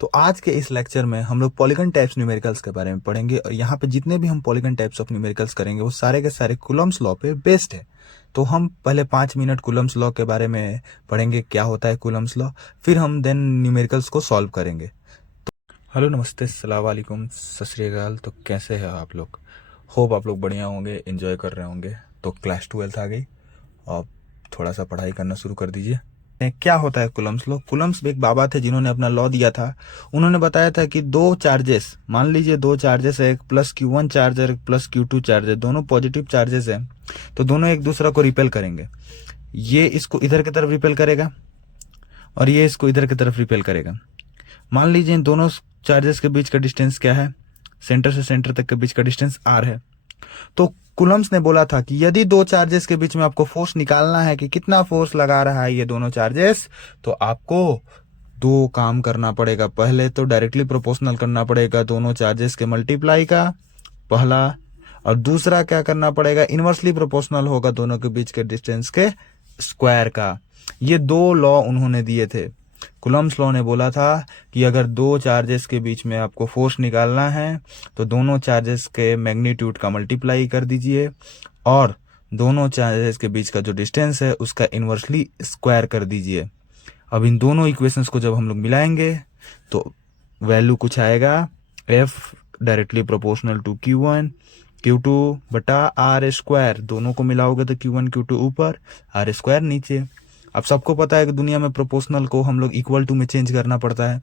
तो आज के इस लेक्चर में हम लोग पॉलीगन टाइप्स न्यूमेरिकल्स के बारे में पढ़ेंगे और यहाँ पे जितने भी हम पॉलीगन टाइप्स ऑफ न्यूमेरिकल्स करेंगे वो सारे के सारे कूलम्स लॉ पे बेस्ड है। तो हम पहले 5 मिनट कूलम्स लॉ के बारे में पढ़ेंगे, क्या होता है कूलम्स लॉ, फिर हम देन न्यूमेरिकल्स को सॉल्व करेंगे। हेलो, नमस्ते, अस्सलाम वालेकुम, सत श्री अकाल। तो कैसे हैं आप लोग? होप आप लोग बढ़िया होंगे, एंजॉय कर रहे होंगे। तो क्लास 12 आ गई, अब थोड़ा सा पढ़ाई करना शुरू कर दीजिए। क्या होता है कूलम्स लॉ? कूलम्स एक बाबा थे जिन्होंने अपना लॉ दिया था। उन्होंने बताया था कि दो चार्जेस, मान लीजिए दो चार्जेस है, एक प्लस Q1 चार्ज और एक प्लस Q2 चार्ज है, दोनों पॉजिटिव चार्जेस हैं, तो दोनों एक दूसरा को रिपेल करेंगे। ये इसको इधर की तरफ रिपेल करेगा और ये इसको इधर की तरफ रिपेल करेगा। मान लीजिए इन दोनों चार्जेस के बीच का डिस्टेंस क्या है? सेंटर से सेंटर तक के बीच का डिस्टेंस r है। तो कूलम्स ने बोला था कि यदि दो चार्जेस के बीच में आपको फोर्स निकालना है कि कितना फोर्स लगा रहा है ये दोनों चार्जेस, तो आपको दो काम करना पड़ेगा। पहले तो डायरेक्टली प्रोपोर्शनल करना पड़ेगा दोनों चार्जेस के मल्टीप्लाई का, पहला, और दूसरा क्या करना पड़ेगा? इनवर्सली प्रोपोर्शनल होगा दोनों के बीच के डिस्टेंस के स्क्वायर का। ये दो लॉ उन्होंने दिए थे। कूलम्स लॉ ने बोला था कि अगर दो चार्जेस के बीच में आपको फोर्स निकालना है तो दोनों चार्जेस के मैग्नीट्यूड का मल्टीप्लाई कर दीजिए और दोनों चार्जेस के बीच का जो डिस्टेंस है उसका इनवर्सली स्क्वायर कर दीजिए। अब इन दोनों इक्वेशंस को जब हम लोग मिलाएंगे तो वैल्यू कुछ आएगा, F directly proportional to Q1 Q2 बटा आर स्क्वायर। दोनों को मिलाओगे तो Q1 Q2 ऊपर, आर स्क्वायर नीचे। अब सबको पता है कि दुनिया में प्रोपोर्शनल को हम लोग इक्वल टू में चेंज करना पड़ता है,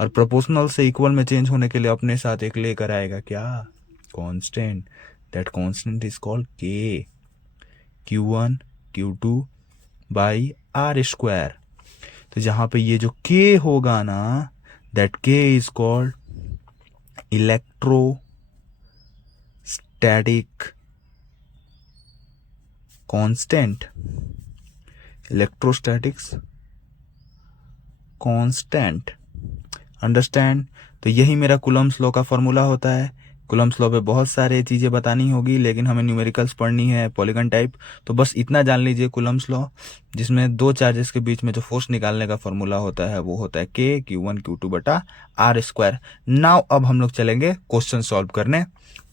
और प्रोपोर्शनल से इक्वल में चेंज होने के लिए अपने साथ एक लेकर आएगा क्या? Constant. That constant is called K, Q1 Q2 by R square. तो जहां पे ये जो K होगा ना, that K is called electrostatic constant. Electrostatics constant, understand? तो यही मेरा कूलम्स लॉ का फॉर्मूला होता है। कूलम्स लॉ पे बहुत सारे चीज़ें बतानी होगी, लेकिन हमें न्यूमेरिकल्स पढ़नी है, पॉलीगन टाइप। तो बस इतना जान लीजिए कूलम्स लॉ, जिसमें दो चार्जेस के बीच में जो फोर्स निकालने का फॉर्मूला होता है वो होता है K Q1 Q2 बटा आर स्क्वायर। नाउ अब हम लोग चलेंगे क्वेश्चन सॉल्व करने,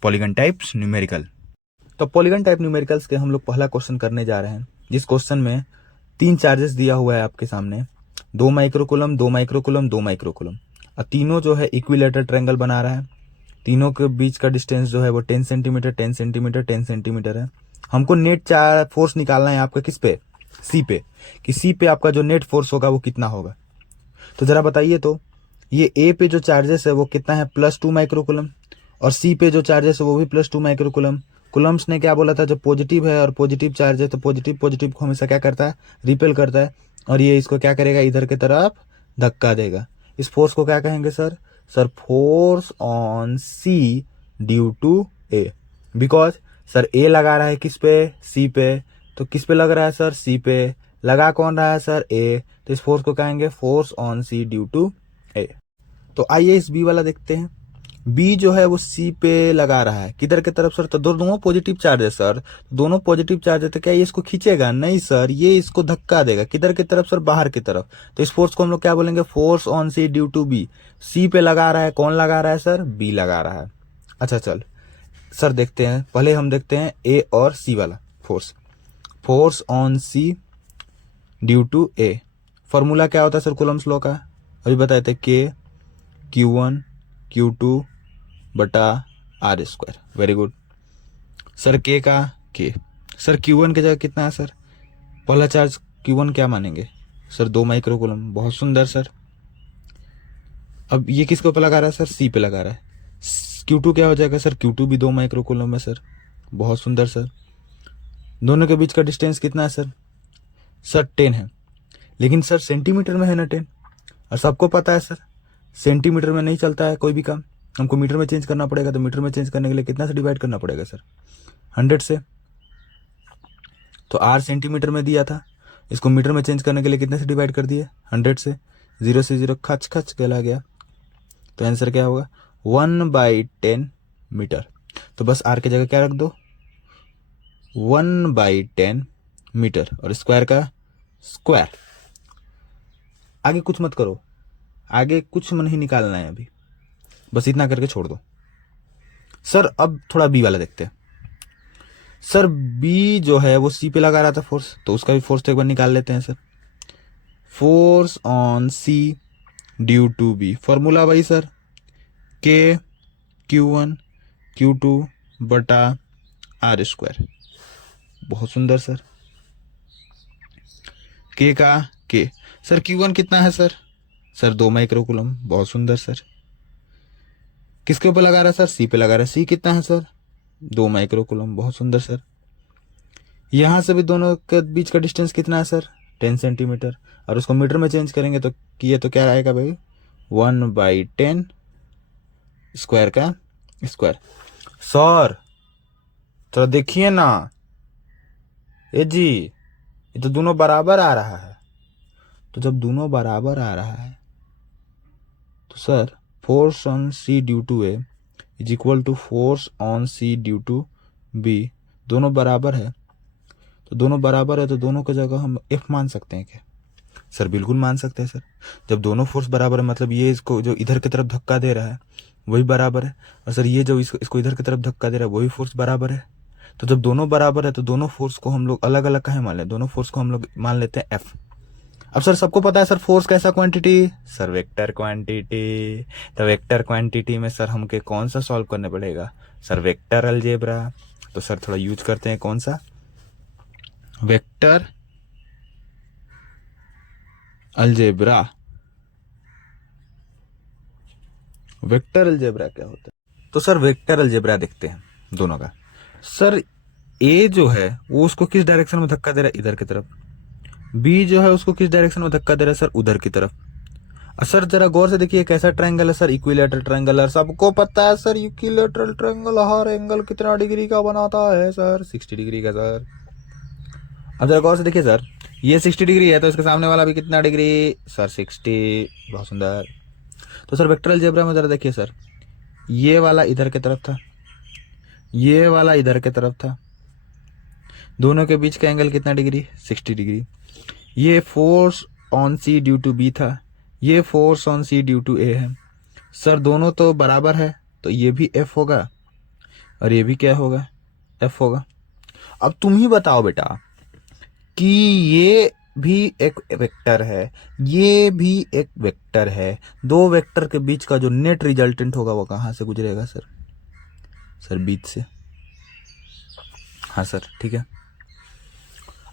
पॉलीगन टाइप्स न्यूमेरिकल। तो पॉलीगन टाइप न्यूमेरिकल्स के हम लोग पहला क्वेश्चन करने जा रहे हैं, जिस क्वेश्चन में तीन चार्जेस दिया हुआ है आपके सामने, 2 माइक्रोकूलम, 2 माइक्रोकूलम, 2 माइक्रोकूलम, और तीनों जो है इक्विलेटरल ट्रायंगल बना रहा है। तीनों के बीच का डिस्टेंस जो है वो 10 सेंटीमीटर 10 सेंटीमीटर 10 सेंटीमीटर है। हमको नेट चार फोर्स निकालना है आपका किस पे? सी पे, कि सी पे आपका जो नेट फोर्स होगा वो कितना होगा। तो जरा बताइए, तो ये ए पे जो चार्जेस है वो कितना है? +2 माइक्रोकूलम, और सी पे जो चार्जेस है वो भी +2 माइक्रोकूलम। कूलम्स ने क्या बोला था? जब पॉजिटिव है और पॉजिटिव चार्ज है तो पॉजिटिव पॉजिटिव को हमेशा क्या करता है? रिपेल करता है, और ये इसको क्या करेगा? इधर की तरफ धक्का देगा। इस फोर्स को क्या कहेंगे sir? Sir force on C due to A. Because sir A लगा रहा है किस पे? सी पे। तो किस पे लग रहा है सर? सी पे। लगा कौन रहा है सर? ए। तो इस फोर्स को कहेंगे force on C due to A. तो आइए इस बी वाला देखते हैं। बी जो है वो सी पे लगा रहा है, किधर की तरफ सर? तो दोनों पॉजिटिव चार्ज है सर, दोनों पॉजिटिव चार्ज है, तो क्या ये इसको खींचेगा? नहीं सर, ये इसको धक्का देगा। किधर की तरफ सर? बाहर की तरफ। तो इस फोर्स को हम लोग क्या बोलेंगे? Force on C due to B. C पे लगा रहा है, कौन लगा रहा है सर? बी लगा रहा है। अच्छा चल सर देखते हैं, पहले हम देखते हैं ए और सी वाला force. Force on C due to A, formula क्या होता है सर कूलम्स लॉ का? अभी बताए थे, K Q1 Q2 बटा R square. Very good sir. K का K, सर Q1 की जगह कितना है सर? पहला चार्ज Q1 क्या मानेंगे सर? 2 माइक्रोकूलम। बहुत सुंदर सर। अब ये किसके ऊपर लगा रहा है सर? सी पे लगा रहा है। Q2 क्या हो जाएगा सर? Q2 भी 2 माइक्रोकूलम है सर। बहुत सुंदर सर। दोनों के बीच का डिस्टेंस कितना है सर? सर 10 है, लेकिन सर सेंटीमीटर में है ना 10, और सबको पता है सर सेंटीमीटर में नहीं चलता है कोई भी काम, हमको मीटर में चेंज करना पड़ेगा। तो मीटर में चेंज करने के लिए कितना से डिवाइड करना पड़ेगा सर? 100 से। तो आर सेंटीमीटर में दिया था, इसको मीटर में चेंज करने के लिए कितने से डिवाइड कर दिए? 100 से। 0 से 0 खच खच गला गया। तो आंसर क्या होगा? 1/10 मीटर। तो बस आर की जगह क्या रख दो? 1/10 मीटर, और स्क्वायर का स्क्वायर। आगे कुछ मत करो, आगे कुछ नहीं निकालना है अभी, बस इतना करके छोड़ दो सर। अब थोड़ा बी वाला देखते हैं सर। बी जो है वो सी पे लगा रहा था फोर्स, तो उसका भी फोर्स तो एक बार निकाल लेते हैं sir. Force on C due to B, formula वही सर, के Q1 Q2 बटा आर स्क्वायर। बहुत सुंदर सर। के का के सर, Q1 कितना है सर? Sir 2 micro coulomb. बहुत सुंदर सर। किसके ऊपर लगा रहा है सर? सी पे लगा रहा है। सी कितना है सर? 2 micro coulomb. बहुत सुंदर सर। यहां से भी दोनों के बीच का डिस्टेंस कितना है सर? 10 सेंटीमीटर। और उसको मीटर में चेंज करेंगे तो ये तो क्या आएगा भाई? 1/10 स्क्वायर का स्क्वायर। सर तो देखिए ना ए जी, ये तो दोनों बराबर आ रहा है। तो जब दोनों बराबर आ रहा है तो sir force on C due to A is equal to force on C due to B. दोनों बराबर है, तो दोनों बराबर है तो दोनों की जगह हम एफ मान सकते हैं क्या? सर बिल्कुल मान सकते हैं सर। जब दोनों फोर्स बराबर है मतलब ये इसको जो इधर की तरफ धक्का दे रहा है वही बराबर है, और सर ये जो इसको इधर की तरफ धक्का दे रहा है वही फोर्स बराबर है। तो जब दोनों बराबर है तो दोनों फोर्स को हम लोग अलग अलग कहे मान लें? दोनों फोर्स को हम लोग मान लेते हैं एफ। अब सर सबको पता है सर फोर्स कैसा क्वांटिटी? Sir vector quantity. तो वेक्टर क्वांटिटी में सर हमके कौन सा सॉल्व करने पड़ेगा? Sir vector algebra. तो सर थोड़ा यूज करते हैं कौन सा? Vector algebra. वेक्टर अलजेब्रा क्या होता है? तो सर वेक्टर अलजेब्रा देखते हैं दोनों का। सर ए जो है वो उसको किस डायरेक्शन में धक्का दे रहा है? इधर की तरफ। बी जो है उसको किस डायरेक्शन में धक्का दे रहा है? सर उधर की तरफ। सर जरा गौर से देखिए कैसा ट्रायंगल है सर? इक्विलेटरल ट्रायंगल है। सबको पता है सर इक्विलेटरल ट्रायंगल हर एंगल कितना डिग्री का बनाता है सर? 60 डिग्री का सर। अब जरा गौर से देखिए सर, ये 60 डिग्री है तो इसके सामने वाला भी कितना डिग्री? सर 60। बहुत सुंदर। तो सर वेक्टर अलजेब्रा में जरा देखिए सर, ये वाला इधर की तरफ था, ये वाला इधर की तरफ था, दोनों के बीच का एंगल कितना डिग्री? 60 डिग्री। ये force on C due to B था, ये force on C due to A है। सर दोनों तो बराबर है तो ये भी एफ होगा और ये भी क्या होगा? एफ होगा। अब तुम ही बताओ बेटा कि ये भी एक वेक्टर है, ये भी एक वेक्टर है, दो वेक्टर के बीच का जो नेट रिजल्टेंट होगा वो कहां से गुजरेगा सर? सर बीच से। हाँ सर ठीक है।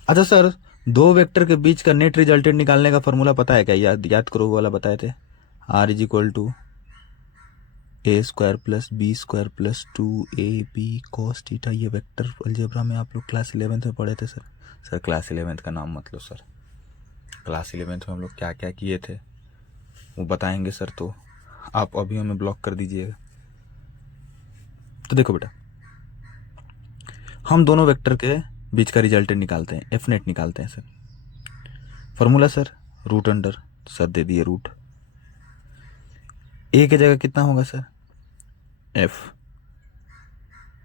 अच्छा सर, दो वेक्टर के बीच का नेट रिजल्टेंट निकालने का फॉर्मूला पता है क्या? याद करो, वो वाला बताए थे। R is equal to A square plus B square plus 2ab cos theta. ये वेक्टर अलजेब्रा में आप लोग क्लास 11th में पढ़े थे सर। सर क्लास 11th का नाम मत लो सर। क्लास 11th में हम लोग क्या क्या किए थे वो बताएंगे सर, तो आप अभी हमें ब्लॉक कर दीजिएगा। तो देखो बेटा, हम दोनों वेक्टर के बीच का रिजल्टेंट निकालते हैं, एफ नेट निकालते हैं sir. Formula sir root under, sir दे दिए रूट। ए की जगह कितना होगा सर? एफ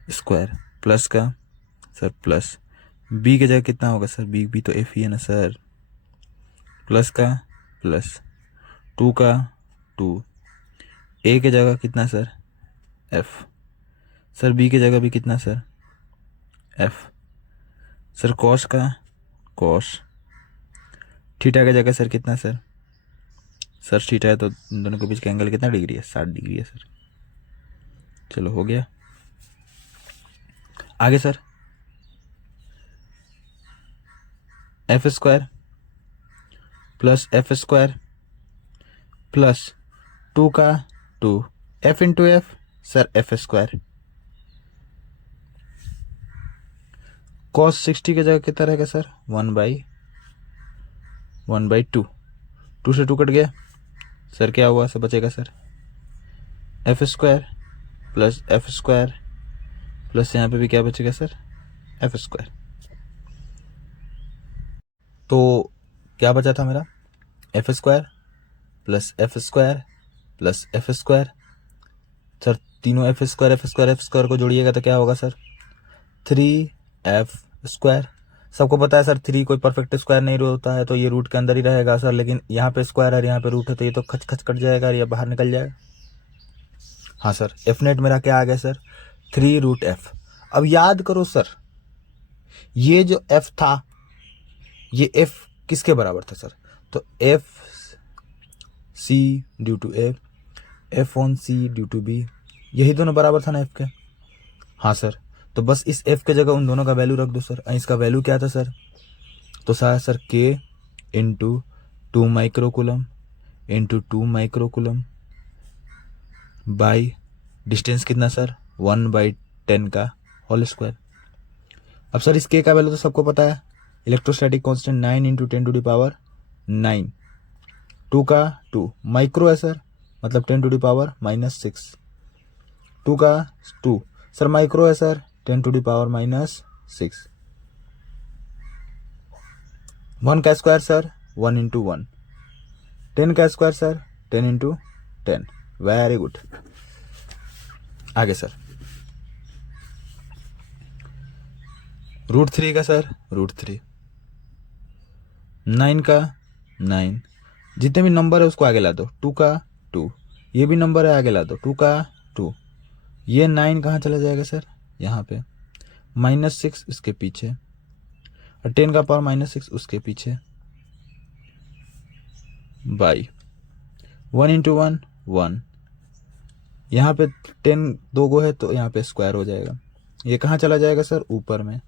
स्क्वायर प्लस का सर प्लस, बी की जगह कितना होगा सर? बी भी तो एफ ही है ना सर। प्लस का प्लस 2 का 2। ए की जगह कितना सर? एफ। सर बी की जगह भी कितना सर? एफ। सर कॉस का कॉस। थीटा की जगह सर कितना सर? सर थीटा है तो दोनों के बीच का एंगल कितना डिग्री है? 60 डिग्री है सर। चलो हो गया। आगे sir F square plus F square plus 2 का 2 F into F sir F square. Cos 60 की जगह कितना रहेगा सर? 1/2। 2 से 2 कट गया सर, क्या हुआ सर? बचेगा sir F square plus F square plus यहाँ पे भी क्या बचेगा सर? F square. तो क्या बचा था मेरा? F square plus F square plus F square. Sir तीनों एफ स्क्वायर को जोड़िएगा तो क्या होगा सर? 3f square. सबको पता है सर 3 कोई परफेक्ट स्क्वायर नहीं होता है, तो ये रूट के अंदर ही रहेगा सर, लेकिन यहाँ पे स्क्वायर है, यहाँ पे रूट है, तो ये तो खच खच कट जाएगा और ये बाहर निकल जाएगा। हाँ सर, एफ नेट मेरा क्या आ गया सर, 3√f। अब याद करो सर, ये जो f था, ये f किसके बराबर था सर, तो f c due to f on c due to b, यही दोनों बराबर था ना f के। हाँ सर, तो बस इस f के जगह उन दोनों का वैल्यू रख दो सर। इसका वैल्यू क्या था सर, तो sir k into 2 microcoulomb into 2 microcoulomb by distance कितना सर, 1/10 का होल स्क्वायर। अब सर इस k का वैल्यू तो सबको पता है, इलेक्ट्रोस्टैटिक कांस्टेंट 9 इंटू 10⁻9, 2 का 2 माइक्रो है सर, मतलब 10⁻⁻6, 2 का 2 सर माइक्रो है सर, 10⁻⁻6, 1 का स्क्वायर सर 1 इंटू 1, 10 का square sir 10 into 10। Very good. आगे सर √3 का सर √3, 9 का 9, जितने भी नंबर है उसको आगे ला दो, 2 का 2, ये भी नंबर है आगे ला दो, 2 का 2, ये 9 कहाँ चला जाएगा सर, यहाँ पे, -6 इसके पीछे, और 10 का पावर -6 उसके पीछे, बाई 1 इंटू 1 1, यहाँ पे 10 दो गो है तो यहाँ पे स्क्वायर हो जाएगा, ये कहाँ चला जाएगा सर, ऊपर में,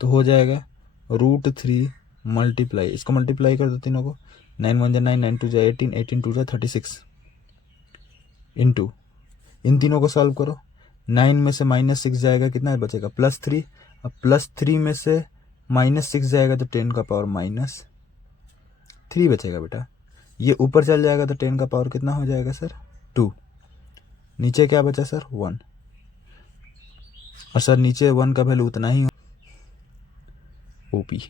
तो हो जाएगा √3 मल्टीप्लाई, इसको मल्टीप्लाई कर दो तीनों को, 9 1 9, 9 2 18, 18 2 36, इंटू इन तीनों को सॉल्व करो, 9 में से -6 जाएगा, कितना बचेगा +3, अब +3 में से -6 जाएगा तो 10 का पावर -3 बचेगा बेटा, ये ऊपर चल जाएगा तो 10 का पावर कितना हो जाएगा सर 2, नीचे क्या बचा सर 1, और सर नीचे 1 का वैल्यू उतना ही ओपी,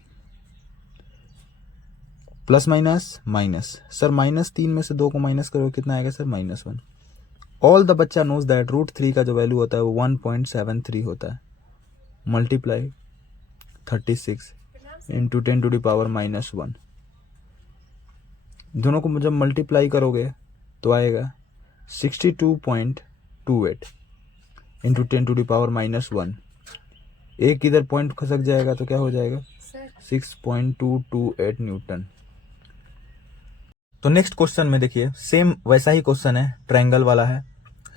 प्लस माइनस माइनस, सर -3 में से 2 को माइनस करो कितना आएगा सर -1। ऑल द बच्चा नोज दैट √3 का जो वैल्यू होता है वो 1.73 होता है, मल्टीप्लाई 36 इंटू 10⁻⁻1, दोनों को जब मल्टीप्लाई करोगे तो आएगा 62.28 इंटू 10⁻⁻1, एक इधर पॉइंट खसक जाएगा तो क्या हो जाएगा 6.228 न्यूटन। तो नेक्स्ट क्वेश्चन में देखिए, सेम वैसा ही क्वेश्चन है, ट्रायंगल वाला है,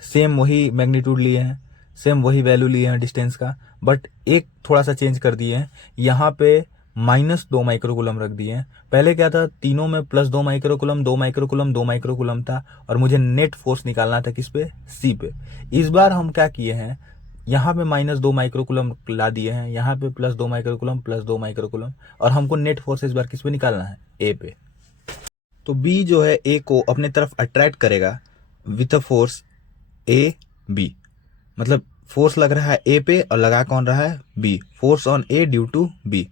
सेम वही मैग्नीट्यूड लिए हैं, सेम वही वैल्यू लिए हैं डिस्टेंस का, बट एक थोड़ा सा चेंज कर दिए हैं, यहाँ पे -2 माइक्रोकुलम रख दिए हैं। पहले क्या था, तीनों में +2 माइक्रोकुलम 2 माइक्रोकुलम 2 माइक्रोकुलम था, और मुझे नेट फोर्स निकालना था किस पे, सी पे। इस बार हम क्या किए हैं, यहाँ पे -2 माइक्रोकुलम ला दिए हैं, यहाँ पे +2 माइक्रोकुलम +2 माइक्रोकुलम, और हमको नेट फोर्स इस बार किस पे निकालना है, ए पे। तो बी जो है ए को अपने तरफ अट्रैक्ट करेगा with a force A B, मतलब फोर्स लग रहा है ए पे और लगा कौन रहा है, B, force on A due to B.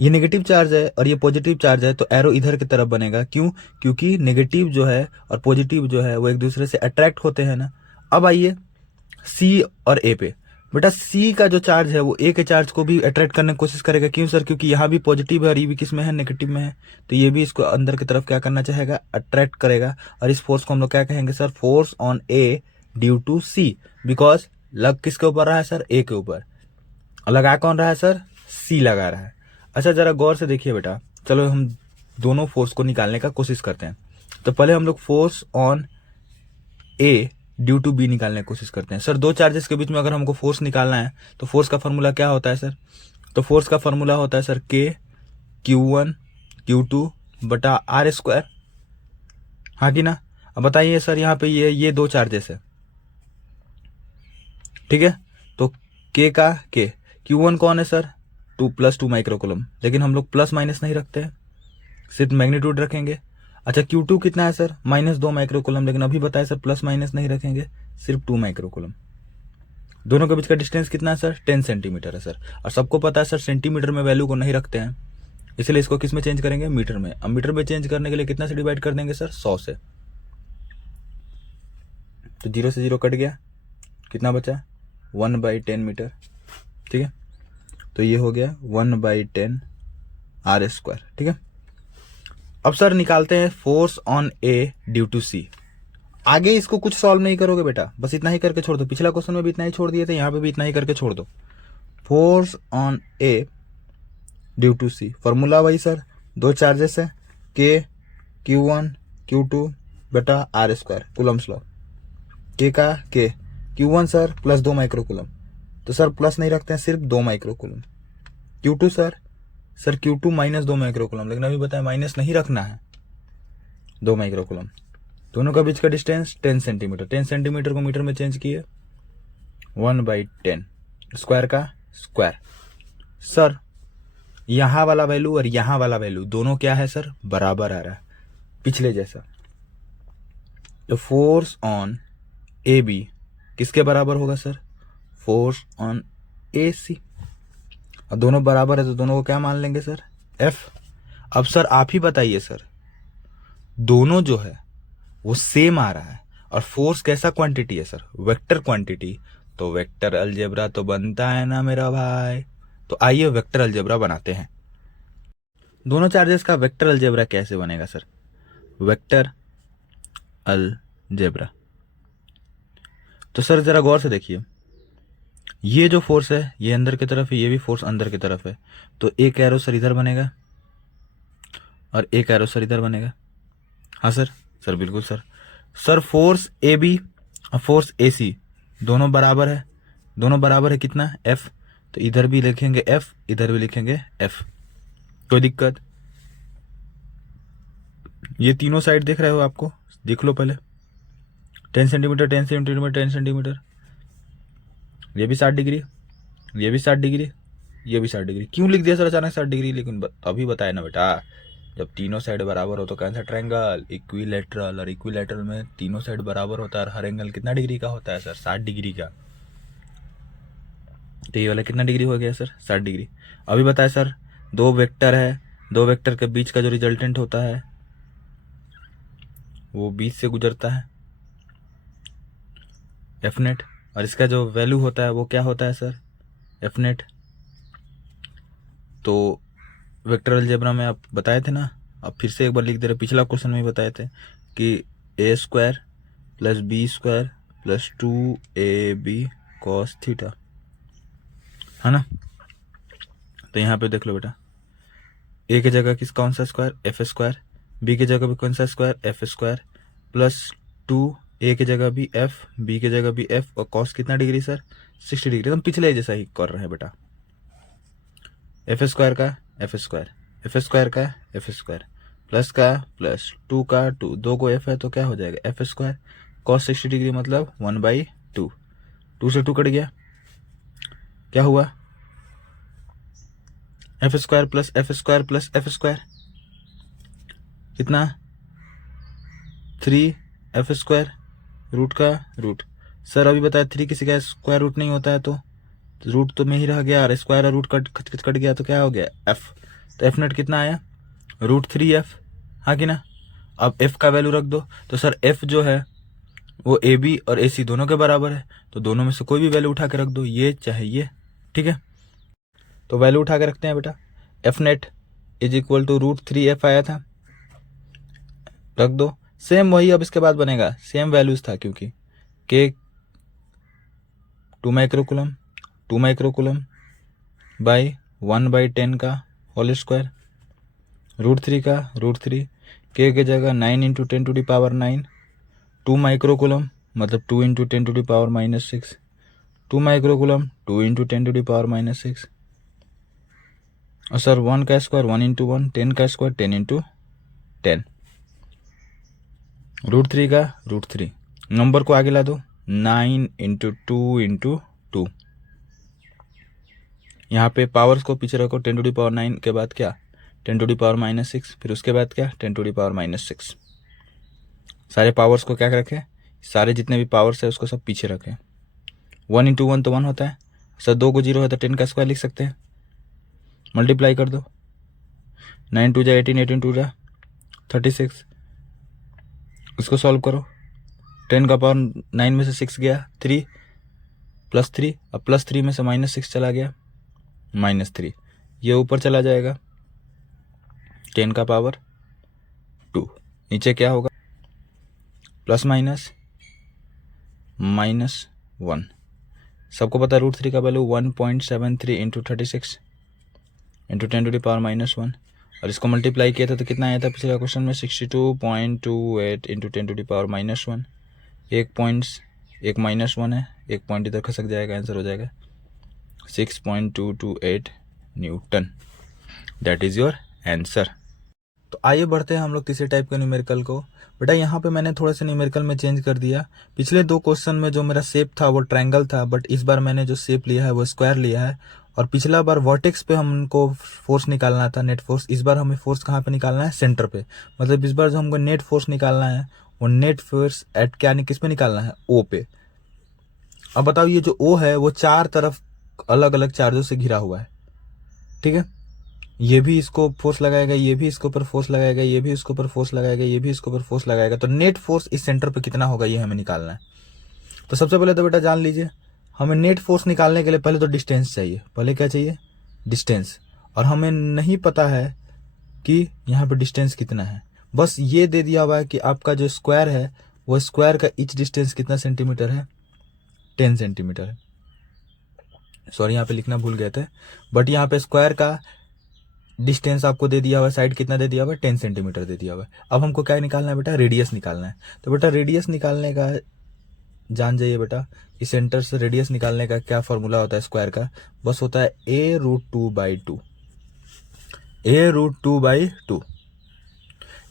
ये नेगेटिव चार्ज है और ये पॉजिटिव चार्ज है, तो एरो इधर की तरफ बनेगा, क्यों, क्योंकि नेगेटिव जो है और पॉजिटिव जो है वो एक दूसरे से अट्रैक्ट होते हैं ना। अब आइए सी और ए पे, बेटा सी का जो चार्ज है वो ए के चार्ज को भी अट्रैक्ट करने की कोशिश करेगा, क्यों सर, क्योंकि यहाँ भी पॉजिटिव है और ये भी किस में है, नेगेटिव में है, तो ये भी इसको अंदर की तरफ क्या करना चाहेगा, अट्रैक्ट करेगा। और इस फोर्स को हम लोग क्या कहेंगे sir, force on A due to C, because लग किसके ऊपर रहा है सर, ए के ऊपर, लगा कौन रहा है सर, सी लगा रहा है। अच्छा जरा गौर से देखिए बेटा, चलो हम दोनों फोर्स को निकालने का कोशिश करते हैं। तो पहले हम लोग force on A due to B निकालने की कोशिश करते हैं। सर दो चार्जेस के बीच में अगर हमको फोर्स निकालना है तो फोर्स का फॉर्मूला क्या होता है सर, तो फोर्स का फॉर्मूला होता है सर के Q1 Q2 बटा आर स्क्वायर, हाँ कि ना। अब बताइए सर यहाँ पे ये दो चार्जेस है, ठीक है, तो के का के, Q1 कौन है सर, 2 + 2 माइक्रोकुलम, लेकिन हम लोग प्लस माइनस नहीं रखते हैं, सिर्फ मैग्नीट्यूड रखेंगे। अच्छा Q2 कितना है सर, -2 माइक्रोकुलम, लेकिन अभी बताया सर प्लस माइनस नहीं रखेंगे, सिर्फ 2 माइक्रोकुलम। दोनों के बीच का डिस्टेंस कितना है सर, 10 सेंटीमीटर है सर, और सबको पता है सर सेंटीमीटर में वैल्यू को नहीं रखते हैं, इसलिए इसको किस में चेंज करेंगे, मीटर में। अब मीटर में चेंज करने के लिए कितना से डिवाइड कर देंगे सर, 100 से, तो 0 से 0 कट गया, कितना बचा 1/10 मीटर, ठीक है, तो ये हो गया 1/10 आर स्क्वायर। ठीक है, अब सर निकालते हैं force on A due to C. आगे इसको कुछ सॉल्व नहीं करोगे बेटा, बस इतना ही करके छोड़ दो। पिछला क्वेश्चन में भी इतना ही छोड़ दिए थे, यहाँ पे भी इतना ही करके छोड़ दो। Force on A due to C, formula वही सर, दो चार्जेस है, के Q1 Q2 बेटा आर स्क्वायर, कुलम्स लॉ। के का के Q1 सर प्लस 2 माइक्रोकुलम, तो सर प्लस नहीं रखते हैं, सिर्फ 2 microcoulomb. Q2 sir Q2 minus 2 microcoulomb, लेकिन अभी बताया माइनस नहीं रखना है, 2 माइक्रोकुलम। दोनों का बीच का डिस्टेंस 10 सेंटीमीटर, 10 सेंटीमीटर को मीटर में चेंज किए 1/10, स्क्वायर का स्क्वायर। सर यहां वाला वैल्यू और यहां वाला वैल्यू दोनों क्या है सर, बराबर आ रहा है, पिछले जैसा। तो फोर्स ऑन ए बी किसके बराबर होगा सर, फोर्स ऑन ए सी। और दोनों बराबर है तो दोनों को क्या मान लेंगे सर, एफ। अब सर आप ही बताइए सर, दोनों जो है वो सेम आ रहा है, और फोर्स कैसा क्वांटिटी है सर, वेक्टर क्वांटिटी, तो वेक्टर अलजेब्रा तो बनता है ना मेरा भाई। तो आइए वेक्टर अलजेब्रा बनाते हैं। दोनों चार्जेस का वेक्टर अलजेब्रा कैसे बनेगा सर, वेक्टर अलजेब्रा। तो सर जरा गौर से देखिए, ये जो फोर्स है ये अंदर की तरफ है, ये भी फोर्स अंदर की तरफ है, तो एक एरो सर इधर बनेगा और एक एरो सर इधर बनेगा। हाँ सर, सर बिल्कुल sir. Sir force A B और फोर्स ए सी दोनों बराबर है, दोनों बराबर है कितना, एफ। तो इधर भी लिखेंगे एफ, इधर भी लिखेंगे एफ, कोई दिक्कत। ये तीनों साइड देख रहे हो आपको, देख लो पहले, 10 सेंटीमीटर 10 सेंटीमीटर 10 सेंटीमीटर, ये भी 60 डिग्री, ये भी 60 डिग्री, ये भी 60 डिग्री। क्यों लिख दिया सर अचानक 60 डिग्री, लेकिन अभी बताया ना बेटा, जब तीनों साइड बराबर हो तो कौन सा ट्रायंगल, इक्विलैटरल, और इक्विलैटरल में तीनों साइड बराबर होता है और हर एंगल कितना डिग्री का होता है सर, 60 डिग्री का। तो ये वाला कितना डिग्री हो गया सर, 60 डिग्री। अभी बताए सर, दो वेक्टर है, दो वेक्टर के बीच का जो रिजल्टेंट होता है वो बीच से गुजरता है, एफ नेट, और इसका जो वैल्यू होता है वो क्या होता है सर, एफ नेट। तो वेक्टर अलजेब्रा में आप बताए थे ना, अब फिर से एक बार लिख दे रहे, पिछला क्वेश्चन में बताए थे कि A square plus B square plus 2ab cos theta, है ना। तो यहाँ पे देख लो बेटा, ए की जगह किस कौन सा स्क्वायर, एफ स्क्वायर, बी की जगह भी कौन सा स्क्वायर, एफ स्क्वायर, प्लस 2, ए की जगह भी एफ, बी की जगह भी एफ, और कॉस कितना डिग्री सर, 60 डिग्री। हम पिछले जैसा ही कर रहे हैं बेटा, एफ स्क्वायर का एफ स्क्वायर, एफ स्क्वायर का एफ स्क्वायर, प्लस का प्लस 2 का 2, दो को एफ है तो क्या हो जाएगा, एफ स्क्वायर, कॉस 60 डिग्री मतलब 1/2, 2 से 2 कट गया, क्या हुआ, F square plus F square plus F square कितना, 3 एफ स्क्वायर, रूट का रूट। सर अभी बताया 3 किसी का स्क्वायर रूट नहीं होता है, तो रूट तो में ही रह गया, और स्क्वायर और रूट कट गया तो क्या हो गया, एफ। तो एफ नेट कितना आया, √3f, हाँ कि ना। अब एफ का वैल्यू रख दो, तो सर एफ जो है वो ए बी और ए सी दोनों के बराबर है, तो दोनों में से कोई भी वैल्यू उठा के रख दो, ये चाहे ये, ठीक है। तो वैल्यू उठा के रखते हैं बेटा, F net is equal to √3f आया था, रख दो, सेम वही अब इसके बाद बनेगा, सेम वैल्यूज था, क्योंकि के 2 माइक्रोकुलम 2 माइक्रोकुलम बाई 1/10 का होल स्क्वायर, √3 का √3, के जगह 9 × 10⁻9, 2 माइक्रोकुलम मतलब 2 × 10⁻6, 2 माइक्रोकुलम 2 × 10⁻6, और सर 1 का स्क्वायर 1 × 1, 10 का स्क्वायर 10 × 10, √3 का √3, नंबर को आगे ला दो, 9 × 2 × 2, यहाँ पे पावर्स को पीछे रखो, 10⁻9 के बाद क्या, 10⁻6, फिर उसके बाद क्या, 10⁻6। सारे पावर्स को क्या रखें, सारे जितने भी पावर्स है उसको सब पीछे रखें। 1 × 1 तो 1 होता है सर, 2 को 0 है तो 10 का स्क्वायर लिख सकते हैं, मल्टीप्लाई कर दो, 9 × 2 = 18, 18 × 2 = 36, इसको सॉल्व करो, 10 का पावर 9 में से 6 गया, 3 + 3, अब +3 में से -6 चला गया, -3, ये ऊपर चला जाएगा, 10 का पावर 2। नीचे क्या होगा, प्लस माइनस -1। सबको पता है √3 का वैल्यू 1.73 इंटू 36 इंटू 10⁻⁻1। और इसको मल्टीप्लाई किया था तो कितना आया था पिछले क्वेश्चन में, 62.28 इंटू 10⁻⁻1। एक -1 है, एक पॉइंट इधर खसक जाएगा, आंसर हो जाएगा 6.228 Newton. That is your answer. तो आइए बढ़ते हैं हम लोग तीसरे टाइप के न्यूमेरिकल को। बेटा यहाँ पे मैंने थोड़ा सा न्यूमेरिकल में चेंज कर दिया। पिछले 2 क्वेश्चन में जो मेरा शेप था वो ट्रायंगल था, बट इस बार मैंने जो शेप लिया है वो स्क्वायर लिया है। और पिछला बार वर्टेक्स पे हमको फोर्स निकालना था, नेट फोर्स। इस बार हमें फोर्स कहाँ पे निकालना है, सेंटर पे। मतलब इस बार जो हमको नेट फोर्स निकालना है वो नेट फोर्स एट किस पे निकालना है, ओ पे। अब बताओ ये जो ओ है वो 4 तरफ अलग अलग चार्जों से घिरा हुआ है, ठीक है। ये भी इसको फोर्स लगाएगा, ये भी इसके ऊपर फोर्स लगाएगा, ये भी इसके ऊपर फोर्स लगाएगा, ये भी इसके ऊपर फोर्स लगाएगा। तो नेट फोर्स इस सेंटर पे कितना होगा ये हमें निकालना है। तो सबसे पहले तो बेटा जान लीजिए, हमें नेट फोर्स निकालने के लिए पहले तो डिस्टेंस चाहिए। पहले क्या चाहिए, डिस्टेंस। और हमें नहीं पता है कि यहाँ पे डिस्टेंस कितना है। बस ये दे दिया हुआ है कि आपका जो स्क्वायर है वो स्क्वायर का ईच डिस्टेंस कितना सेंटीमीटर है, 10 सेंटीमीटर है। सॉरी यहाँ पे लिखना भूल गए थे, बट यहाँ पे स्क्वायर का डिस्टेंस आपको दे दिया हुआ है, साइड कितना दे दिया हुआ है, 10 सेंटीमीटर दे दिया हुआ है। अब हमको क्या निकालना है बेटा, रेडियस निकालना है। तो बेटा रेडियस निकालने का जान जाइए बेटा, इस सेंटर से रेडियस निकालने का क्या फॉर्मूला होता है स्क्वायर का, बस होता है a√2/2। a√2/2।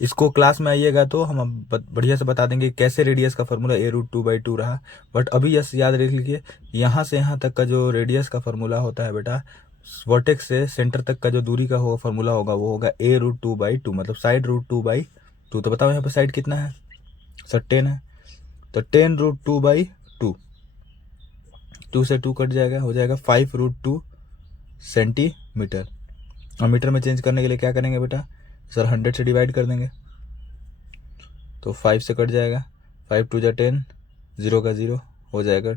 इसको क्लास में आइएगा तो हम बढ़िया से बता देंगे कैसे रेडियस का फॉर्मूला a√2/2 रहा। बट अभी यस याद रख लीजिए, यहाँ से यहाँ तक का जो रेडियस का फॉर्मूला होता है बेटा, वर्टेक्स से सेंटर तक का जो दूरी का होगा फॉर्मूला होगा वो होगा a√2/2, मतलब साइड √2/2। तो बताओ यहाँ पे साइड कितना है सर, 10 है। तो 10√2/2, 2 से 2 कट जाएगा, हो जाएगा 5√2 सेंटीमीटर। और मीटर में चेंज करने के लिए क्या करेंगे बेटा सर, 100 से डिवाइड कर देंगे तो 5 से कट जाएगा, 5 2 जा 10, 0 का 0 हो जाएगा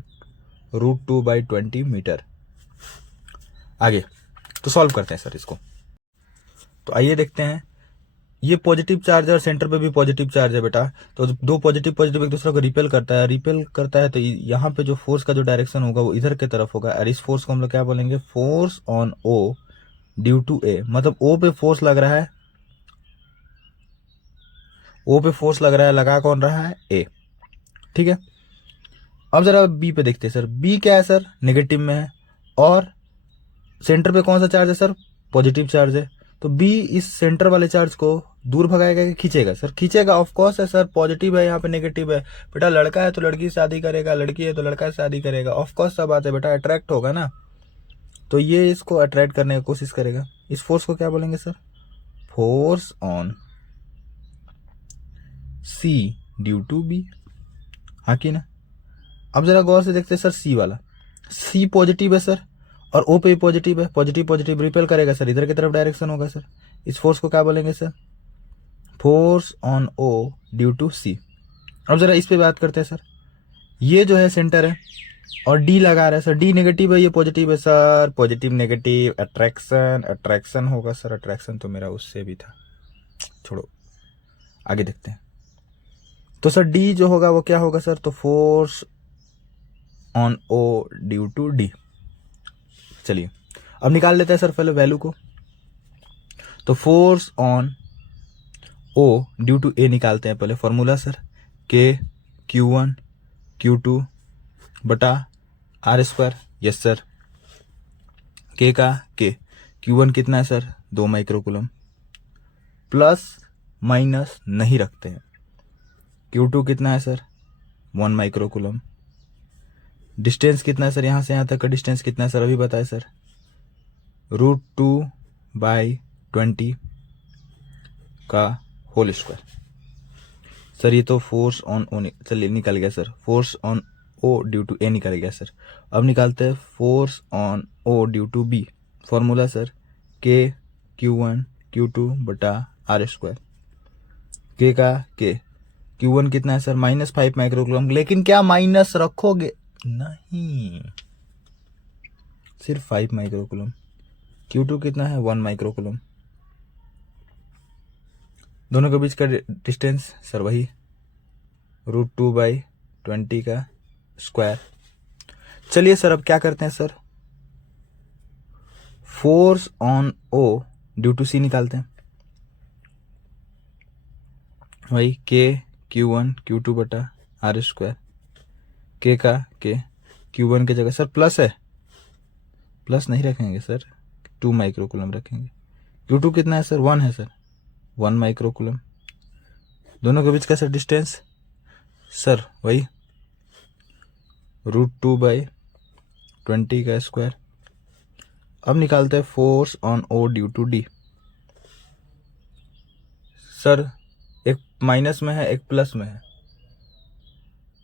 √2/20 मीटर। आगे तो सॉल्व करते हैं सर इसको। तो आइए देखते हैं, ये पॉजिटिव चार्ज है और सेंटर पे भी पॉजिटिव चार्ज है बेटा। तो दो पॉजिटिव एक दूसरे को रिपेल करता है तो यहाँ पे जो फोर्स का जो डायरेक्शन होगा वो इधर की तरफ होगा। और इस फोर्स को हम लोग क्या बोलेंगे, force on O due to A. मतलब ओ पे फोर्स लग रहा है, ओ पे फोर्स लग रहा है, लगा कौन रहा है, ए, ठीक है। अब जरा बी पे देखते हैं सर, बी क्या है सर, नेगेटिव में है और सेंटर पे कौन सा चार्ज है सर, पॉजिटिव चार्ज है। तो बी इस सेंटर वाले चार्ज को दूर भगाएगा कि खींचेगा सर, खींचेगा। ऑफ कोर्स है सर, पॉजिटिव है यहाँ पे, नेगेटिव है। बेटा लड़का है तो लड़की से शादी करेगा, लड़की है तो लड़का से शादी करेगा, ऑफ कोर्स सब बात है बेटा, अट्रैक्ट होगा ना। तो ये इसको अट्रैक्ट करने की कोशिश करेगा। इस फोर्स को क्या बोलेंगे sir, force on C due to B, हाँ कि ना। अब जरा गौर से देखते हैं सर, सी वाला, सी पॉजिटिव है सर और ओ पे पॉजिटिव है, पॉजिटिव रिपेल करेगा सर, इधर की तरफ डायरेक्शन होगा सर। इस फोर्स को क्या बोलेंगे sir, force on O due to C. अब जरा इस पे बात करते हैं सर, ये जो है सेंटर है और डी लगा रहा है सर, डी नेगेटिव है, ये पॉजिटिव है सर, पॉजिटिव नेगेटिव अट्रैक्शन होगा सर। अट्रैक्शन तो मेरा उससे भी था, छोड़ो आगे देखते हैं। तो सर डी जो होगा वो क्या होगा सर, तो force on O due to D. चलिए अब निकाल लेते हैं सर पहले वैल्यू को। तो force on O due to A निकालते हैं पहले, फॉर्मूला सर के Q1 Q2 बटा R²। यस सर, के का के, Q1 कितना है सर, 2 माइक्रोकूलम, प्लस माइनस नहीं रखते हैं। Q2 कितना है सर, 1 माइक्रोकूलम। डिस्टेंस कितना है सर, यहाँ से यहाँ तक का डिस्टेंस कितना है सर, अभी बताए सर, √2/20 का होल स्क्वायर। सर ये तो फोर्स ऑन ओ, चलिए निकल गया sir, force on O due to A निकल गया सर। अब निकालते हैं force on O due to B, formula sir के Q1 Q2 बटा R²। के का के, Q1 कितना है सर, -5 माइक्रोकूलम। लेकिन क्या माइनस रखोगे, नहीं, सिर्फ 5 माइक्रोकूलम। Q2 कितना है, 1 माइक्रोकूलम। दोनों के बीच का डिस्टेंस सर वही √2/20 का स्क्वायर। चलिए सर अब क्या करते हैं sir, force on O due to C निकालते हैं। वही K Q1 Q2/R²। K का K, Q1 की जगह सर प्लस है, प्लस नहीं रखेंगे सर, 2 माइक्रोकूलम रखेंगे। Q2 कितना है सर, 1 है सर, 1 माइक्रोकूलम। दोनों के बीच का सर डिस्टेंस सर वही √2/20 का स्क्वायर। अब निकालते हैं force on O due due D। Sir एक माइनस में है एक प्लस में है,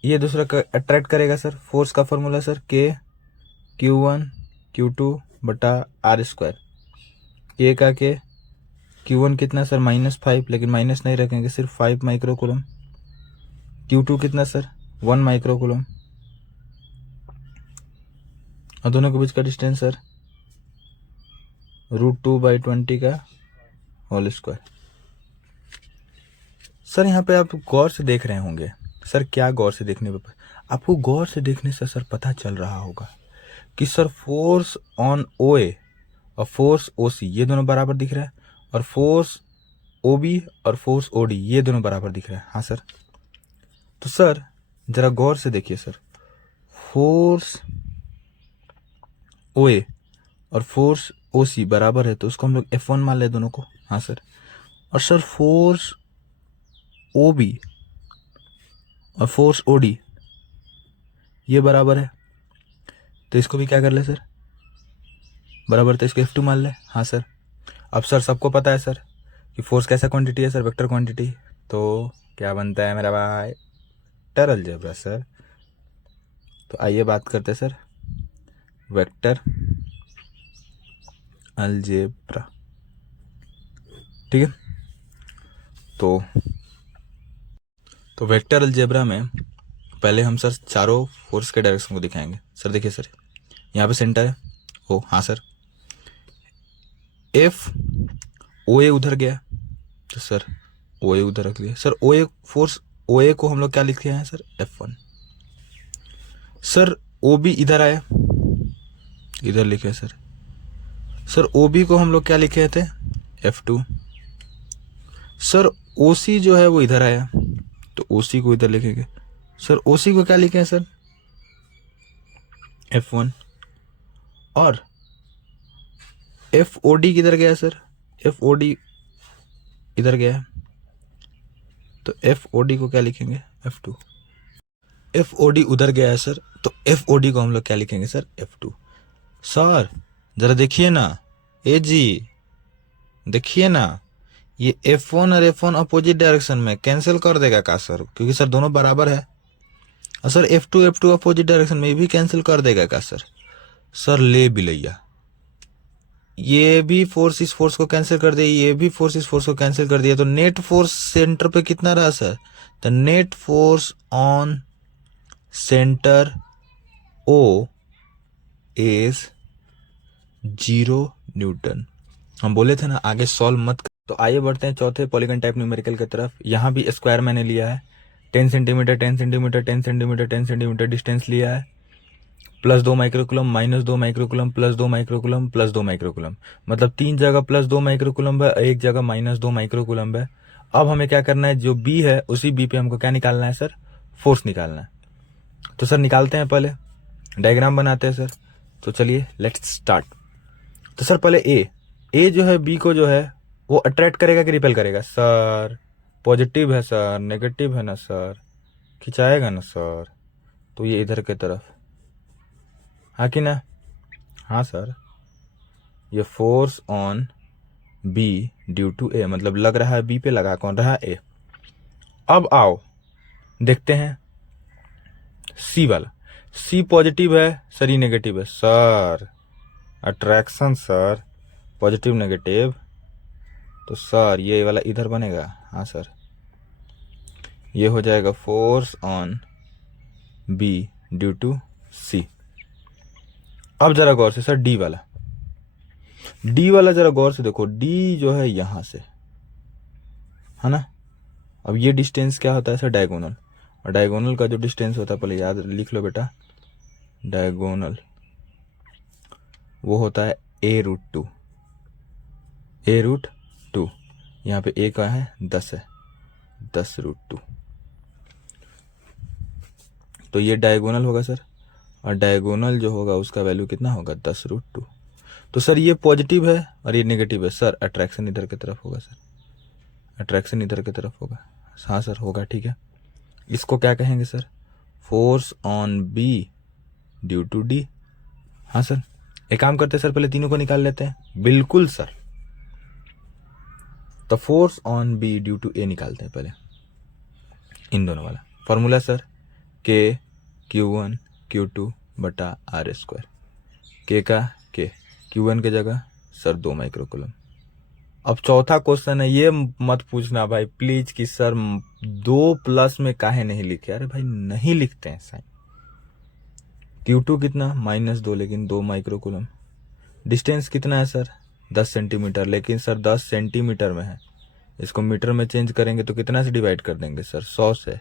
ये दूसरा का अट्रैक्ट करेगा सर। फोर्स का formula sir K Q1 Q2/R²। K का K, Q1 कितना सर -5, लेकिन माइनस नहीं रखेंगे, सिर्फ 5 माइक्रोकूलम। Q2 कितना सर 1 माइक्रोकूलम। और दोनों के बीच का डिस्टेंस सर √2/20 का होल स्क्वायर। सर यहाँ पे आप गौर से देख रहे होंगे सर, क्या गौर से देखने पे, आपको गौर से देखने से सर पता चल रहा होगा कि सर फोर्स ऑन OA और फोर्स OC ये दोनों बराबर दिख रहा है, और फोर्स OB और फोर्स OD ये दोनों बराबर दिख रहा है। हाँ सर, तो सर जरा गौर से देखिए सर, फोर्स OA और फोर्स OC बराबर है तो उसको हम लोग F1 मान ले दोनों को। हाँ सर, और सर फोर्स OB और फोर्स OD ये बराबर है तो इसको भी क्या कर ले सर, बराबर, तो इसको F2 मान ले। हाँ सर, अब सर सबको पता है सर कि फोर्स कैसा क्वांटिटी है सर, वेक्टर क्वांटिटी। तो क्या बनता है मेरा भाई, वेक्टर अलजेब्रा सर। तो आइए बात करते हैं सर वेक्टर अलजेब्रा, ठीक है। तो वेक्टर अलजेब्रा में पहले हम सर चारों फोर्स के डायरेक्शन को दिखाएंगे। सर देखिए सर, यहाँ पे सेंटर है ओ, हाँ सर, F OA उधर गया तो सर OA उधर रख लिया सर। OA फोर्स OA को हम लोग क्या लिखे हैं सर, F1। सर OB इधर आया, इधर लिखे सर। सर OB को हम लोग क्या लिखे थे, F2। सर OC जो है वो इधर आया तो OC को इधर लिखेंगे। सर OC को क्या लिखे हैं सर, F1। और FOD किधर गया सर, FOD इधर गया तो FOD को क्या लिखेंगे, F2। FOD उधर गया है सर तो FOD को हम लोग क्या लिखेंगे सर, F2। सर जरा देखिए ना, ए जी देखिए ना, ये F1 और F1 अपोजिट डायरेक्शन में कैंसिल कर देगा का सर, क्योंकि सर दोनों बराबर है। और सर F2 अपोजिट डायरेक्शन में भी कैंसिल कर देगा का सर। सर ले बिलैया, ये भी फोर्स इस फोर्स को कैंसिल कर दिया, ये भी फोर्स इस फोर्स को कैंसिल कर दिया, तो नेट फोर्स सेंटर पे कितना रहा sir, the net force on centre O is 0 Newton. हम बोले थे ना आगे सॉल्व मत कर। तो आइए बढ़ते हैं चौथे पॉलीगन टाइप न्यूमेरिकल की तरफ। यहाँ भी स्क्वायर मैंने लिया है, 10 centimetre 10 centimetre 10 centimetre 10 centimetre distance लिया है, +2 माइक्रोकूलम -2 माइक्रोकूलम +2 माइक्रोकूलम +2 माइक्रोकूलम, मतलब 3 जगह +2 माइक्रोकूलम है, एक जगह -2 माइक्रोकूलम है। अब हमें क्या करना है, जो बी है उसी बी पे हमको क्या निकालना है सर, फोर्स निकालना है। तो सर निकालते हैं, पहले डायग्राम बनाते हैं सर। तो चलिए लेट्स स्टार्ट। तो सर पहले ए जो है बी को जो है वो अट्रैक्ट करेगा कि रिपेल करेगा सर, पॉजिटिव है सर, नेगेटिव है ना सर, खिंचाएगा ना सर, तो ये इधर की तरफ, हाँ कि ना, हाँ सर। ये force on B due to A, मतलब लग रहा है बी पे, लगा कौन रहा, ए। अब आओ देखते हैं सी वाला, सी पॉजिटिव है सर, ये नेगेटिव है sir, attraction sir positive negative, तो सर ये वाला इधर बनेगा। हाँ सर, ये हो जाएगा force on B due to C. अब जरा गौर से सर डी वाला जरा गौर से देखो, डी जो है यहां से, है ना। अब ये डिस्टेंस क्या होता है सर, डायगोनल, और डायगोनल का जो डिस्टेंस होता है पहले याद लिख लो बेटा, डायगोनल वो होता है a√2, a√2। यहाँ पे a का है 10 है, 10√2, तो ये डायगोनल होगा सर, और डायगोनल जो होगा उसका वैल्यू कितना होगा 10√2। तो सर ये पॉजिटिव है और ये नेगेटिव है सर, अट्रैक्शन इधर की तरफ होगा सर, अट्रैक्शन इधर की तरफ होगा। हाँ सर होगा, ठीक है। इसको क्या कहेंगे sir, force on B due to D. हाँ सर, एक काम करते हैं सर, पहले तीनों को निकाल लेते हैं। बिल्कुल सर, तो force on B due to A निकालते हैं पहले, इन दोनों वाला फॉर्मूला सर, के Q1 Q2 बटा R²। के का के, Q1 के जगह सर 2 माइक्रोकूलम। अब चौथा क्वेश्चन है, ये मत पूछना भाई प्लीज कि सर 2+ में काहे नहीं लिखे, अरे भाई नहीं लिखते हैं साइन। Q2 कितना -2, लेकिन 2 माइक्रोकूलम। डिस्टेंस कितना है सर 10 सेंटीमीटर, लेकिन सर 10 सेंटीमीटर में है, इसको मीटर में चेंज करेंगे तो कितना से डिवाइड कर देंगे सर, 100 से,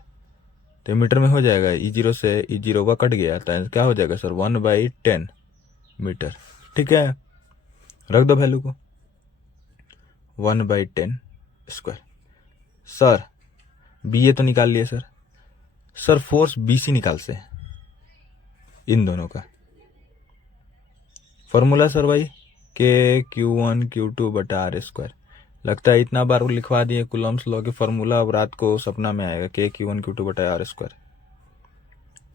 तो मीटर में हो जाएगा। E0 से E0 का कट गया, तो क्या हो जाएगा सर 1/10 मीटर। ठीक है, रख दो वैल्यू को 1/10 स्क्वायर। सर बी ए तो निकाल लिए सर, सर फोर्स BC निकाल से इन दोनों का फॉर्मूला सर भाई, के Q1 Q2 बटा R²। लगता है इतना बार लिखवा दिए कूलम्स लॉ के फॉर्मूला, अब रात को सपना में आएगा, के Q1 Q2 बटा R²।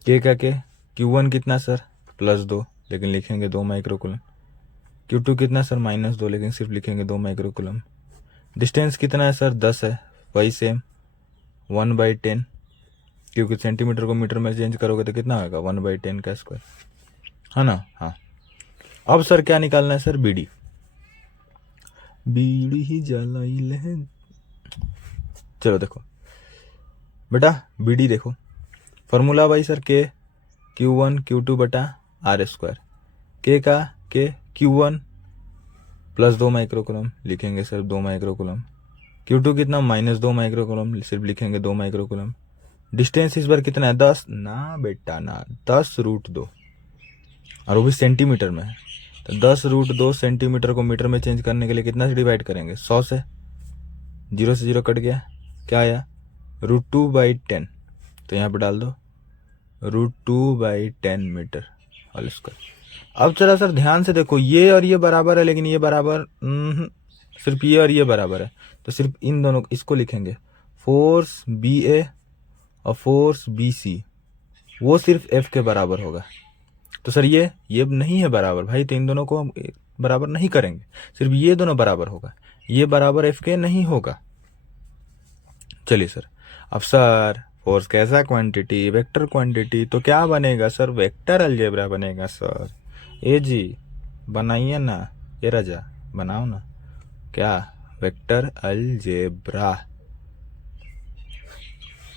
के का के, Q1 कितना सर +2, लेकिन लिखेंगे 2 माइक्रोकूलम। Q2 कितना सर -2, लेकिन सिर्फ लिखेंगे 2 माइक्रोकूलम। डिस्टेंस कितना है सर 10 है, वही सेम 1/10, क्योंकि सेंटीमीटर को मीटर में चेंज करोगे तो कितना होगा 1/10 का स्क्वायर, है ना। हाँ, अब सर क्या निकालना है सर, बीडी। बीड़ी ही जलाई है, चलो देखो बेटा बीडी देखो, फॉर्मूला भाई सर के Q1 Q2 बटा R²। के का के Q1 +2 माइक्रोकूलम, लिखेंगे सर 2 माइक्रोकूलम। Q2 कितना -2 माइक्रोकूलम, सिर्फ लिखेंगे 2 माइक्रोकूलम। डिस्टेंस इस बार कितना है 10 ना बेटा ना, 10√2, और वो भी सेंटीमीटर में है, तो 10√2 सेंटीमीटर को मीटर में चेंज करने के लिए कितना से डिवाइड करेंगे, 100 से। 0 से 0 कट गया, क्या आया √2/10, तो यहाँ पे डाल दो √2/10 मीटर होल स्क्वायर। अब चला सर ध्यान से देखो, ये और ये बराबर है, लेकिन ये बराबर सिर्फ ये और ये बराबर है, तो सिर्फ इन दोनों इसको लिखेंगे, फोर्स BA और फोर्स BC वो सिर्फ F के बराबर होगा। तो सर ये नहीं है बराबर भाई, तो इन दोनों को हम बराबर नहीं करेंगे, सिर्फ ये दोनों बराबर होगा, ये बराबर F के नहीं होगा। चलिए सर, अब सर फोर्स कैसा क्वांटिटी, वेक्टर क्वांटिटी, तो क्या बनेगा सर, वेक्टर अलजेब्रा बनेगा सर। ए जी बनाइए ना, ये रजा बनाओ ना, क्या वेक्टर अलजेब्रा,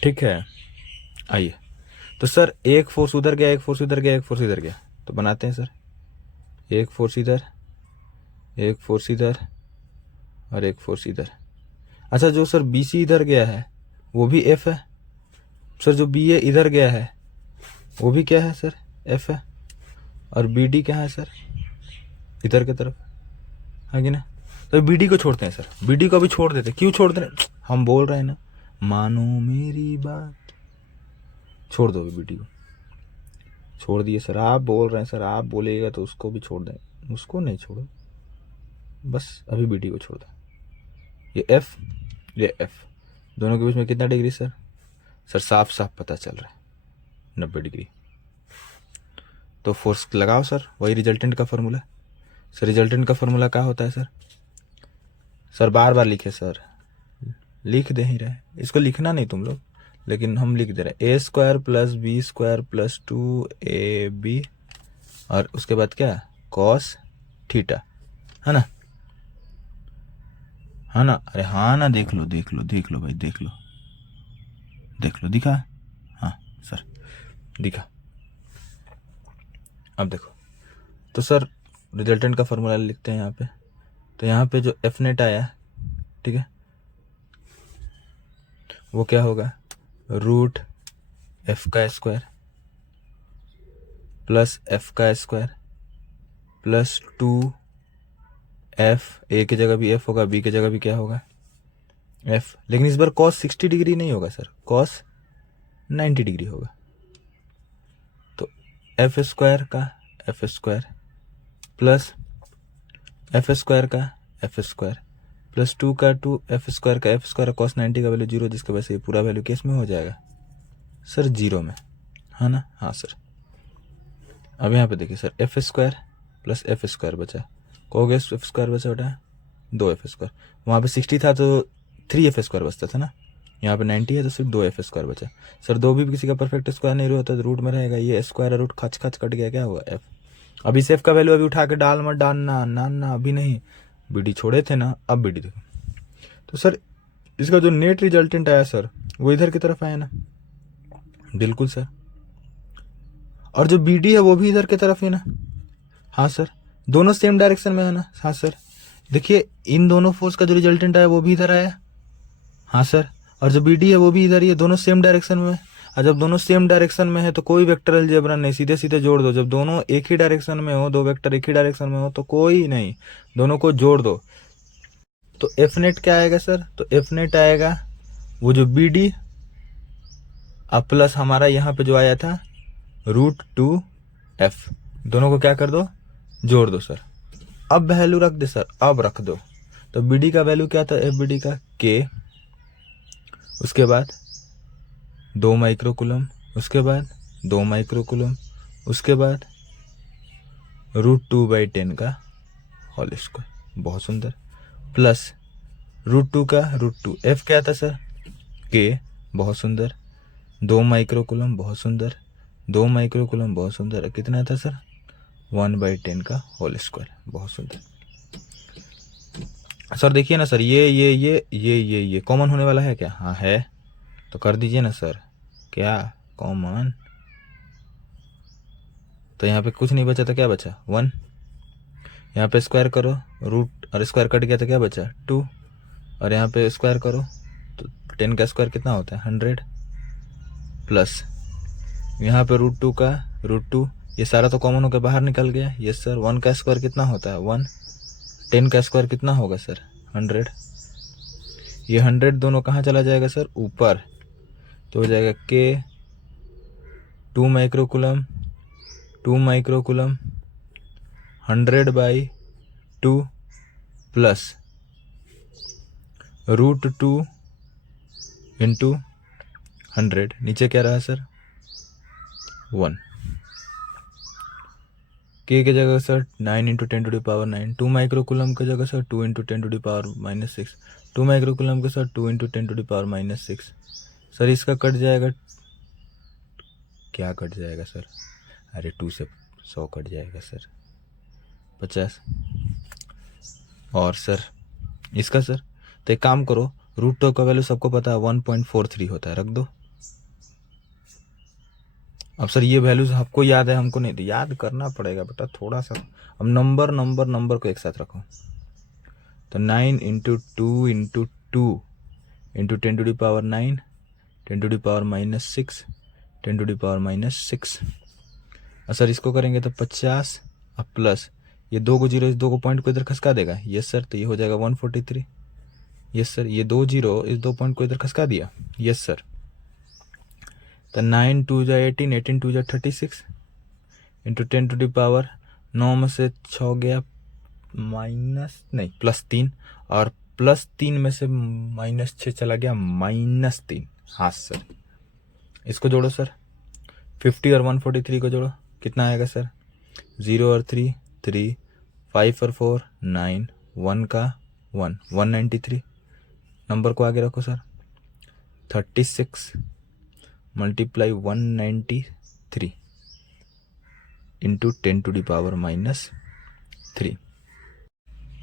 ठीक है। आइए, तो सर एक फोर्स उधर गया, एक फोर्स इधर गया, एक फोर्स इधर गया, तो बनाते हैं सर, एक फोर्स इधर, एक फोर्स इधर, और एक फोर्स इधर। अच्छा, जो सर BC इधर गया है वो भी F है सर, जो BA इधर गया है वो भी क्या है सर, F है, और BD क्या है सर, इधर की तरफ है कि ना। तो BD को छोड़ते हैं सर, BD को अभी छोड़ देते, क्यों छोड़ दे रहे, हम बोल रहे हैं ना, मानो मेरी बात, छोड़ दो अभी BD को, छोड़ दिए सर, आप बोल रहे हैं सर, आप बोलेगा तो उसको भी छोड़ दें, उसको नहीं छोड़ो, बस अभी BD को छोड़ दो। ये F, ये F, दोनों के बीच में कितना डिग्री सर, सर साफ साफ पता चल रहा है 90 डिग्री। तो फोर्स लगाओ सर, वही रिजल्टेंट का फॉर्मूला। सर रिजल्टेंट का फॉर्मूला क्या होता है सर, सर बार बार लिखे सर, लिख दे ही रहे, इसको लिखना नहीं तुम लोग, लेकिन हम लिख दे रहे, A² + B² + 2AB, और उसके बाद क्या cos थीटा, है ना, है ना। अरे हाँ ना, देख लो देख लो देख लो भाई, देख लो देख लो, दिखा, हाँ सर दिखा। अब देखो, तो सर रिजल्टेंट का फॉर्मूला लिखते हैं यहाँ पे, तो यहाँ पे जो F नेट आया, ठीक है, वो क्या होगा, रूट एफ का स्क्वायर प्लस एफ का स्क्वायर प्लस 2f, ए की जगह भी एफ होगा, बी की जगह भी क्या होगा एफ, लेकिन इस बार कॉस 60 डिग्री नहीं होगा सर, कॉस 90 डिग्री होगा। तो एफ स्क्वायर का F square plus F square का एफ स्क्वायर प्लस 2 का 2 एफ स्क्वायर का एफ स्क्वायर कॉस 90 का वैल्यू 0, जिसके वजह से ये पूरा वैल्यू किस में हो जाएगा सर 0 में, है ना। हाँ सर, अब यहाँ पे देखिए sir F square plus F square बचा, कहोगे एफ स्क्वायर बचा बेटा 2 एफ स्क्वायर, वहाँ पे 60 था तो 3 एफ स्क्वायर बचता था ना, यहाँ पे 90 है तो सिर्फ 2 एफ स्क्वायर बचा। सर 2 भी किसी का परफेक्ट स्क्वायर नहीं होता तो रूट में रहेगा, ये स्क्वायर रूट खच खच कट गया, क्या हुआ एफ। अब इस एफ का वैल्यू अभी उठा के डाल मत डालना, ना अभी नहीं, बीडी छोड़े थे ना, अब बीडी देखो। तो सर इसका जो नेट रिजल्टेंट आया सर वो इधर की तरफ आया ना, बिल्कुल सर, और जो बीडी है वो भी इधर की तरफ है ना। हाँ सर, दोनों सेम डायरेक्शन में है ना। हाँ सर, देखिए इन दोनों फोर्स का जो रिजल्टेंट आया वो भी इधर आया। हाँ सर, और जो बीडी है वो भी इधर ही है, दोनों सेम डायरेक्शन में। और जब दोनों सेम डायरेक्शन में है तो कोई वेक्टर अलजेब्रा नहीं, सीधे सीधे जोड़ दो। जब दोनों एक ही डायरेक्शन में हो, दो वेक्टर एक ही डायरेक्शन में हो तो कोई नहीं, दोनों को जोड़ दो। तो एफ नेट क्या आएगा सर, तो एफ नेट आएगा वो जो बीडी अब प्लस हमारा यहाँ पे जो आया था √2f, दोनों को क्या कर दो, जोड़ दो सर। अब वैल्यू रख दे सर, अब रख दो। तो बीडी का वैल्यू क्या था, एफ बीडी का k, उसके बाद 2 माइक्रोकूलम, उसके बाद 2 माइक्रोकूलम, उसके बाद √2/10 का होल स्क्वायर, बहुत सुंदर, प्लस √2 का √2, एफ क्या था सर k, बहुत सुंदर, 2 माइक्रोकूलम, बहुत सुंदर, 2 माइक्रोकूलम, बहुत सुंदर, कितना था सर 1/10 का होल स्क्वायर, बहुत सुंदर। सर देखिए ना सर, ये कॉमन होने वाला है क्या, हाँ है, तो कर दीजिए ना सर, क्या कॉमन, तो यहाँ पे कुछ नहीं बचा तो क्या बचा 1, यहाँ पे स्क्वायर करो रूट और स्क्वायर कट गया तो क्या बचा 2, और यहाँ पे स्क्वायर करो तो 10 का स्क्वायर कितना होता है 100, प्लस यहाँ पे √2 का √2, ये सारा तो कॉमन होकर बाहर निकल गया। यस सर, 1 का स्क्वायर कितना होता है 1, 10 का स्क्वायर कितना होगा सर 100, ये 100 दोनों कहाँ चला जाएगा सर ऊपर, तो हो जाएगा k 2 माइक्रोकूलम 100/2 प्लस √2 इंटू 100, नीचे क्या रहा सर 1, k की जगह सर 9 × 10⁻⁹, 2 माइक्रोकूलम की जगह सर 2 × 10⁻⁻6, 2 माइक्रोकूलम के साथ 2 × 10⁻⁻6। सर इसका कट जाएगा, क्या कट जाएगा सर, अरे 2 से 100 कट जाएगा सर 50, और सर इसका सर, तो एक काम करो, √2 का वैल्यू सबको पता है 1.43 होता है, रख दो। अब सर ये वैल्यूज आपको याद है, हमको नहीं, तो याद करना पड़ेगा बेटा थोड़ा सा। अब नंबर को एक साथ रखो, तो 9 × 2 × 2 × 10⁻⁹, 10⁻⁻6, 10⁻⁻6, और सर इसको करेंगे तो 50, अब प्लस ये 2 को 0, इस 2 को पॉइंट को इधर खसका देगा, यस सर, तो ये हो जाएगा 143, यस सर, ये 2 0 इस 2 पॉइंट को इधर खसका दिया, यस सर, तो 9 2 जा 18, 18 2 जा 36 इंटू 10⁻9 में से 6 गया +3, और +3 में से -6 चला गया -3। हाँ सर, इसको जोड़ो सर, 50 और 143 को जोड़ो, कितना आएगा सर 0 और 3 3, 5 और 4 9, 1 का 1 193, नंबर को आगे रखो सर, 36 × 193 इंटू 10⁻⁻3,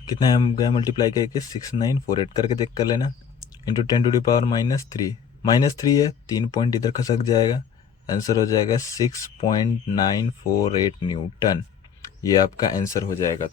कितना गया मल्टीप्लाई करके 6948 करके चेक कर लेना, इंटू 10⁻⁻3, -3 है, 3 पॉइंट इधर खसक जाएगा, आंसर हो जाएगा 6.948 न्यूटन, ये आपका आंसर हो जाएगा।